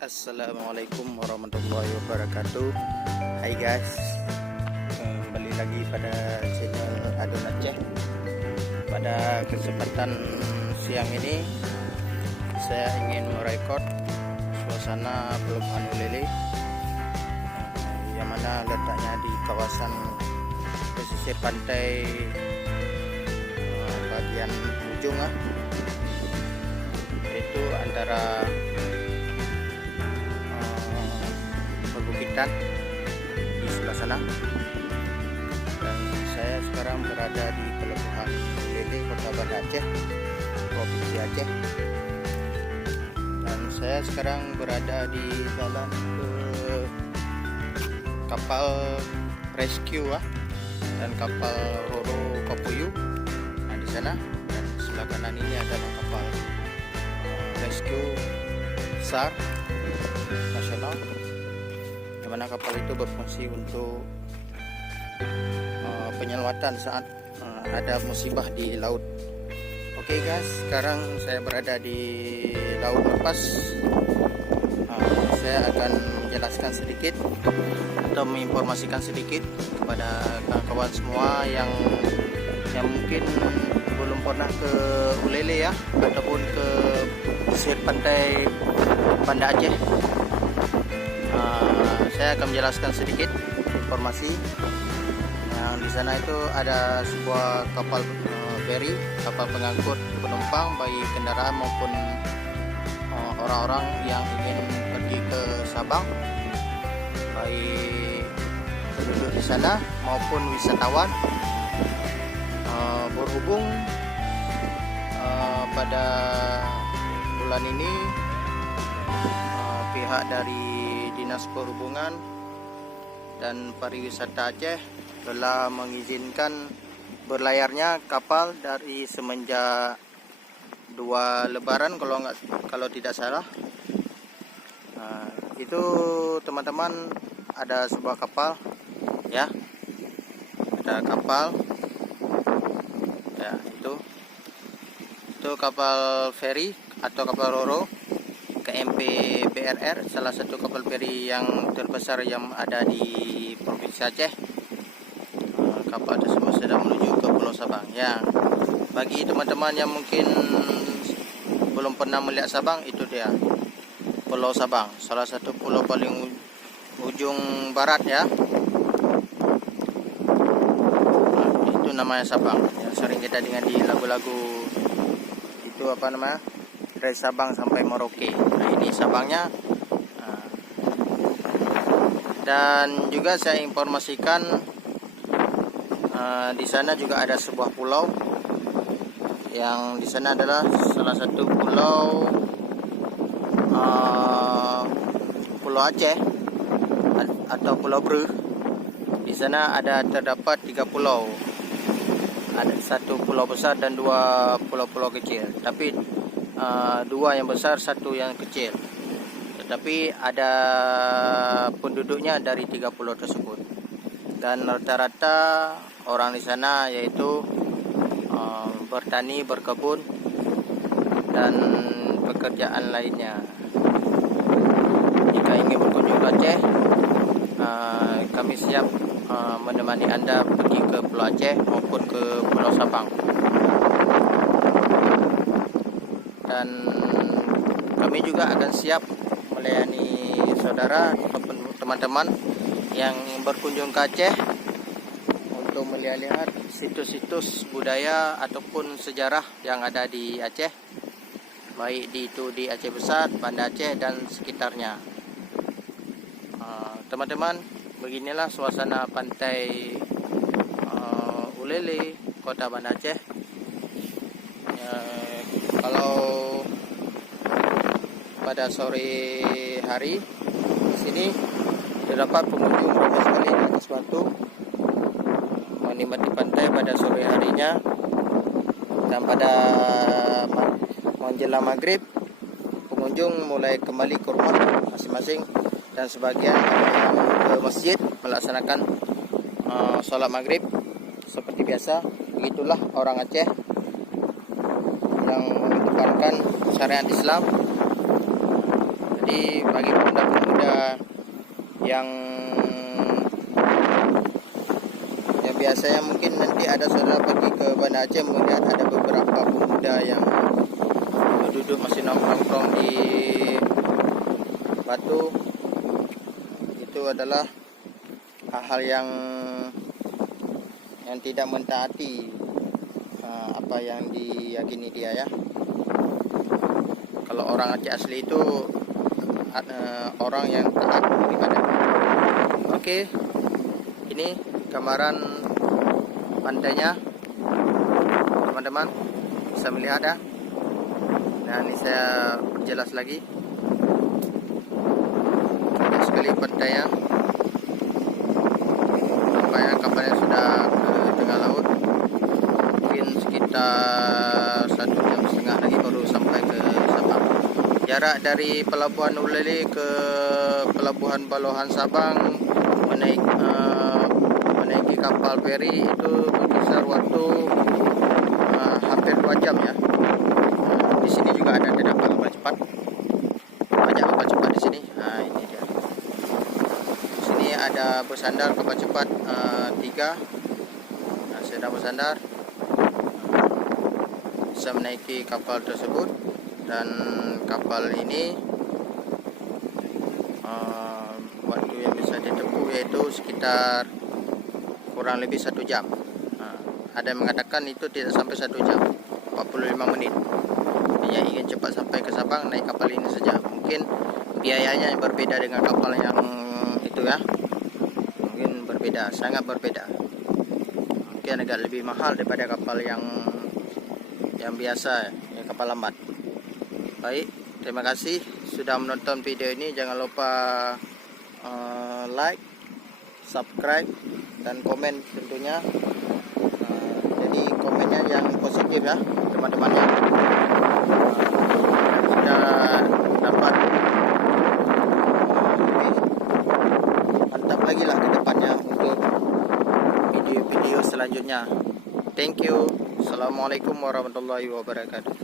Assalamualaikum warahmatullahi wabarakatuh. Hai guys, kembali lagi pada channel Adon Aceh. Pada kesempatan siang ini saya ingin merekod suasana pelepasan ulele yang mana letaknya di kawasan pesisir pantai bagian ujung itu antara perbukitan di sebelah sana, dan saya sekarang berada di pelabuhan Ulele, Kota Banda Aceh, Provinsi Aceh. Dan saya sekarang berada di dalam kapal rescue dan kapal Roro Kopuyu. Nah, di sana dan sebelah kanan ini adalah kapal rescue besar nasional, di mana kapal itu berfungsi untuk penyelamatan saat ada musibah di laut. Oke guys, sekarang saya berada di laut lepas. Saya akan menjelaskan sedikit atau menginformasikan sedikit kepada kawan-kawan semua yang mungkin belum pernah ke Ulele ataupun ke pesisir pantai Banda Aceh. Saya akan menjelaskan sedikit informasi. Yang di sana itu ada sebuah kapal feri, kapal pengangkut penumpang baik kendaraan maupun orang-orang yang ingin pergi ke Sabang, baik penduduk di sana maupun wisatawan. Berhubung pada bulan ini pihak dari Dinas Perhubungan dan Pariwisata Aceh telah mengizinkan berlayarnya kapal dari semenjak 2 Lebaran kalau tidak salah. Itu teman-teman, ada sebuah kapal ada kapal itu kapal feri atau kapal Roro KMP BRR, salah satu kapal feri yang terbesar yang ada di Provinsi Aceh. Kapal tersebut sedang menuju ke Pulau Sabang. Bagi teman-teman yang mungkin belum pernah melihat Sabang, itu dia Pulau Sabang, salah satu pulau paling ujung barat itu namanya Sabang, yang sering kita dengar di lagu-lagu itu dari Sabang sampai Merauke. Nah, ini Sabangnya. Dan juga saya informasikan di sana juga ada sebuah pulau, yang di sana adalah salah satu pulau Pulau Aceh atau Pulau Breu. Di sana terdapat 3 pulau. Ada 1 pulau besar dan 2 pulau-pulau kecil. Tapi 2 yang besar, 1 yang kecil. Tetapi ada penduduknya dari 3 pulau tersebut. Dan rata-rata orang di sana yaitu bertani, berkebun, dan pekerjaan lainnya. Jika ingin berkunjung ke Aceh, kami siap menemani Anda pergi ke Pulau Aceh maupun ke Pulau Sabang. Dan kami juga akan siap melayani saudara ataupun teman-teman yang berkunjung ke Aceh untuk melihat situs-situs budaya ataupun sejarah yang ada di Aceh, baik di Aceh Besar, Banda Aceh dan sekitarnya. Teman-teman, beginilah suasana pantai Ulele, Kota Banda Aceh. Kalau pada sore hari di sini terdapat pengunjung ramai sekali di atas batu menikmati pantai pada sore harinya, dan pada menjelang maghrib pengunjung mulai kembali ke rumah masing-masing, dan sebagian ke masjid melaksanakan sholat maghrib seperti biasa. Begitulah orang Aceh yang mengedepankan syariat Islam. Jadi Jadi bagi pemuda-pemuda yang biasanya mungkin nanti ada saudara pergi ke Banda Aceh, melihat ada beberapa pemuda yang duduk masih nongkrong di batu. Itu adalah hal-hal yang tidak mentaati apa yang diyakini dia ya. Kalau orang Aceh asli itu orang yang taat beribadah. Oke, ini gambaran pantainya, teman-teman bisa melihat ya. Nah, ini saya perjelas lagi. Banyak sekali pantainya. Kapalnya sudah ke tengah laut. Mungkin sekitar 1,5 jam lagi baru sampai ke Sabang. Jarak dari Pelabuhan Ulele ke Pelabuhan Balohan Sabang menaiki kapal feri itu berkisar waktu hampir 2 jam ya. Di sini juga ada kapal cepat. Banyak kapal cepat di sini. Nah, ini dia. Di sini ada bersandar kapal cepat 3. Nah, sedang bersandar. Bisa menaiki kapal tersebut, dan kapal ini waktu yang bisa ditempuh yaitu sekitar kurang lebih 1 jam. Ada yang mengatakan itu tidak sampai 1 jam, 45 menit. Yang ingin cepat sampai ke Sabang naik kapal ini saja. Mungkin biayanya yang berbeda dengan kapal yang itu ya. Mungkin berbeda, sangat berbeda. Mungkin agak lebih mahal daripada kapal yang biasa, yang kapal lambat. Baik, terima kasih sudah menonton video ini. Jangan lupa like, subscribe, dan komen tentunya. Jadi komennya yang positif ya teman-temannya. Kita dapat mantap lagi lah ke depannya untuk video-video selanjutnya. Thank you. Assalamualaikum warahmatullahi wabarakatuh.